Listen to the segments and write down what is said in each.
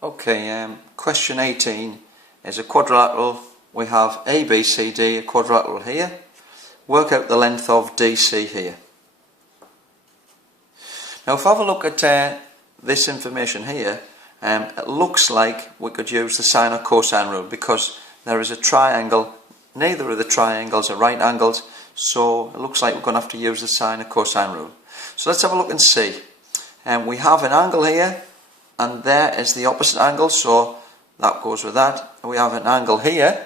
Okay, question 18 is a quadrilateral. We have ABCD, a quadrilateral here. Work out the length of DC here. Now if I have a look at this information here, it looks like we could use the sine or cosine rule because there is a triangle. Neither of the triangles are right angles, so it looks like we're going to have to use the sine or cosine rule. So let's have a look and see. We have an angle here, and there is the opposite angle, so that goes with that. We have an angle here,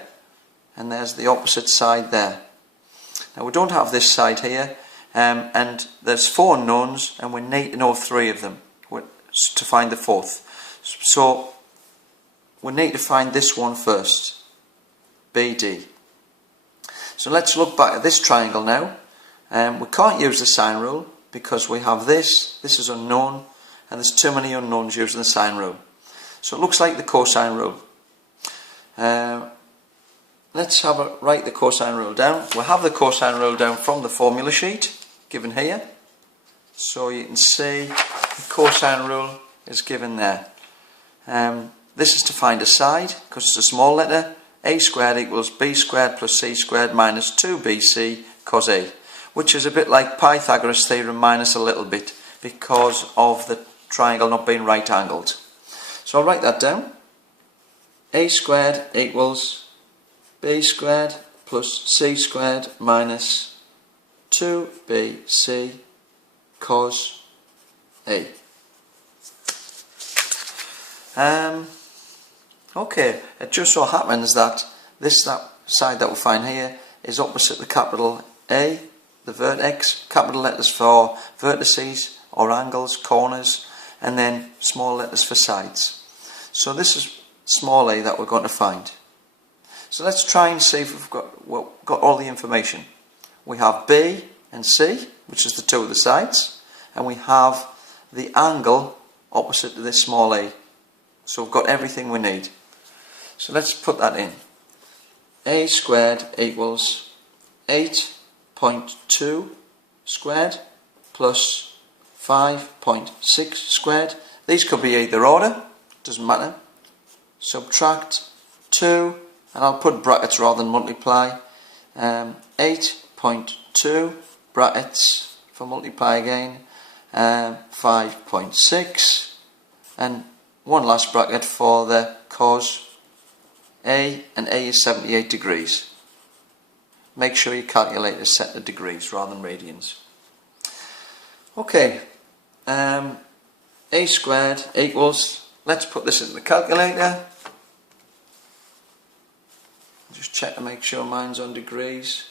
and there's the opposite side there. Now we don't have this side here, and there's 4 unknowns, and we need to know 3 of them to find the 4th. So we need to find this one first, BD. So let's look back at this triangle now. We can't use the sine rule because we have this is unknown, and there's too many unknowns using the sine rule. So it looks like the cosine rule. Let's write the cosine rule down. We'll have the cosine rule down from the formula sheet given here. So you can see the cosine rule is given there. This is to find a side because it's a small letter. A squared equals b squared plus c squared minus 2bc cos a, which is a bit like Pythagoras theorem minus a little bit because of the triangle not being right angled. So I'll write that down. A squared equals b squared plus c squared minus 2bc cos a. Okay, it just so happens that that side that we find here is opposite the capital A, the vertex, capital letters for vertices or angles, corners, and then small letters for sides. So this is small a that we're going to find. So let's try and see if we've got all the information. We have B and C, which is the 2 of the sides, and we have the angle opposite to this small a. So we've got everything we need. So let's put that in. A squared equals 8.2 squared plus 5.6 squared. These could be either order, doesn't matter. Subtract 2, and I'll put brackets rather than multiply. 8.2 brackets for multiply again. 5.6, and one last bracket for the cos A, and A is 78 degrees. Make sure your calculator is set to degrees rather than radians. Okay, A squared equals, let's put this into the calculator. Just check to make sure mine's on degrees,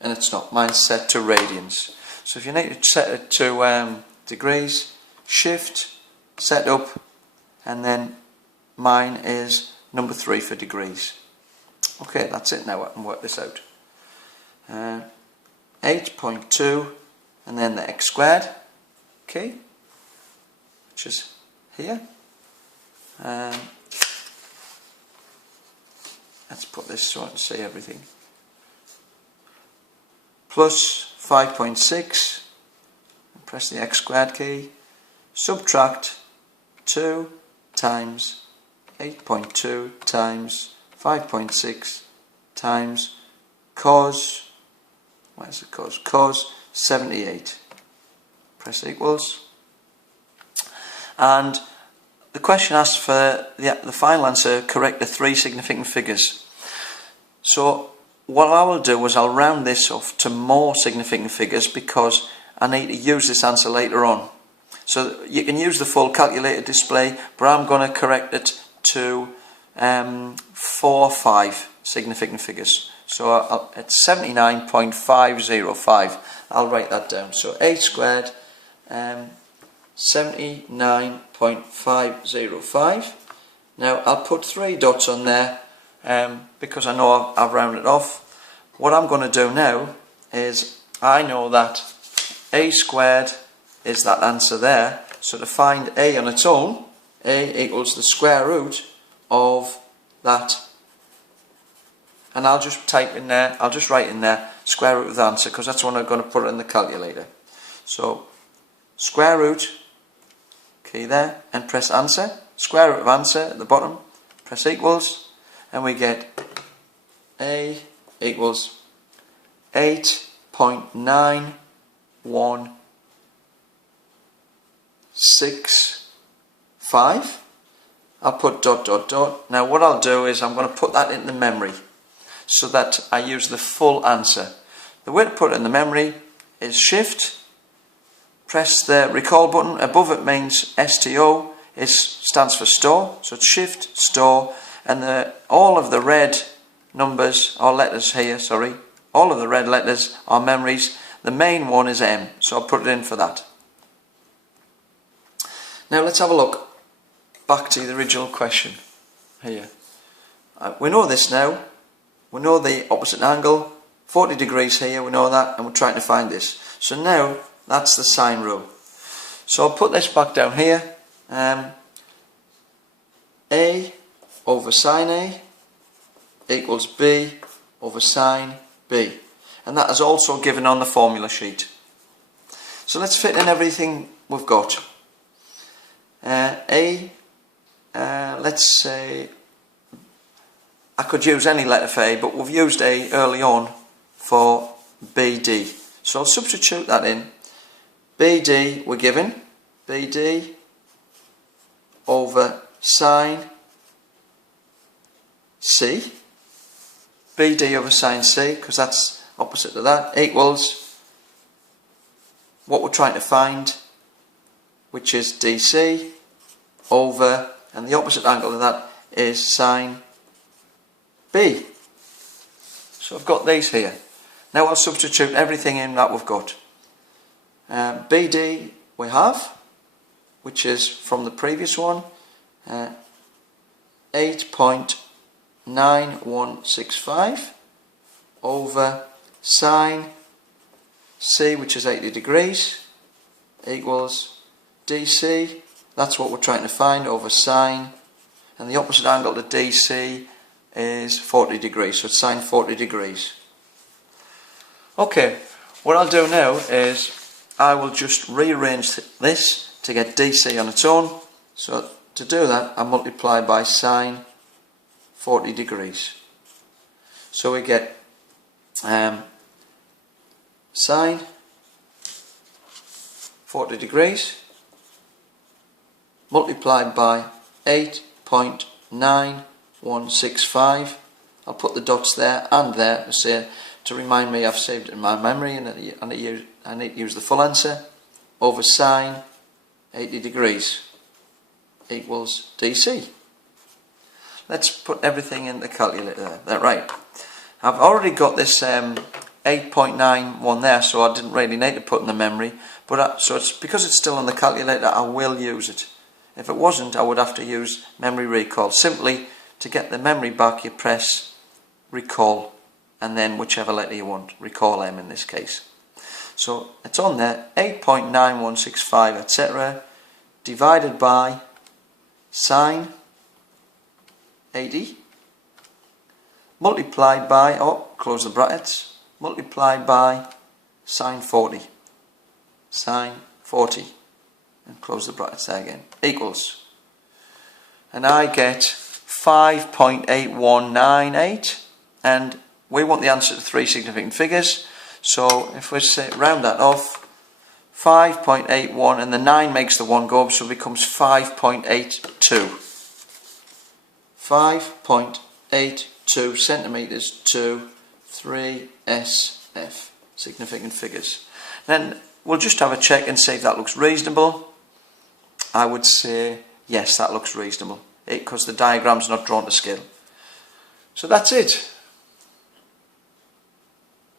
and it's not, mine's set to radians. So if you need to set it to degrees, shift, set up, and then mine is number 3 for degrees. Okay, that's it now. I can work this out. 8.2, and then the x squared, okay, which is here. Let's put this so I can see everything. Plus 5.6, press the x squared key, subtract 2 times 8.2 times 5.6 times cos, where's the cos? Cos 78. Press equals. And the question asks for the final answer, correct the 3 significant figures. So what I will do is I'll round this off to more significant figures because I need to use this answer later on. So you can use the full calculator display, but I'm going to correct it to 4 or 5 significant figures. So it's 79.505. I'll write that down. So A squared, 79.505. Now I'll put 3 dots on there because I know I've rounded off. What I'm going to do now is I know that A squared is that answer there. So to find A on its own, A equals the square root of that, and I'll just type in there, I'll just write in there square root of the answer because that's when I'm going to put it in the calculator. So square root, okay there, and press answer. square root of answer at the bottom, press equals, and we get A equals 8.9165. I'll put ... Now what I'll do is I'm going to put that into memory so that I use the full answer. The way to put it in the memory is Shift, press the recall button. Above it means STO, it stands for store, so it's Shift, store, and all of the red numbers or letters here, sorry, all of the red letters are memories. The main one is M, so I'll put it in for that. Now let's have a look back to the original question here. We know this now. We know the opposite angle, 40 degrees here, we know that, and we're trying to find this. So now that's the sine rule. So I'll put this back down here. A over sine A equals B over sine B. And that is also given on the formula sheet. So let's fit in everything we've got. Let's say I could use any letter for A, but we've used A early on for BD. So I'll substitute that in. BD we're given BD over sine C. BD over sine C, because that's opposite to that, equals what we're trying to find, which is DC over, and the opposite angle of that is sine B. So I've got these here. Now I'll substitute everything in that we've got. BD we have, which is from the previous one, 8.9165 over sine C, which is 80 degrees, equals DC. That's what we're trying to find, over sine, and the opposite angle to DC is 40 degrees, so it's sine 40 degrees. Okay, what I'll do now is I will just rearrange this to get DC on its own. So to do that, I multiply by sine 40 degrees. So we get sine 40 degrees multiplied by 8.9165. I'll put the dots there and there to remind me I've saved it in my memory, and I need to use the full answer, over sine 80 degrees equals DC. Let's put everything in the calculator there. Right, I've already got this 8.91 there, so I didn't really need to put in the memory, but so it's because it's still on the calculator, I will use it. If it wasn't, I would have to use memory recall. Simply, to get the memory back, you press recall and then whichever letter you want, recall M in this case. So it's on there, 8.9165 etc. divided by sine 80 multiplied by, close the brackets, multiplied by sine 40. Sine 40. And close the brackets there again. Equals. And I get 5.8198. And we want the answer to three significant figures. So if we say round that off, 5.81, and the 9 makes the 1 go up, so it becomes 5.82. 5.82 centimetres to 3 SF. Significant figures. Then we'll just have a check and see if that looks reasonable. I would say yes, that looks reasonable, because the diagram's not drawn to scale. So that's it.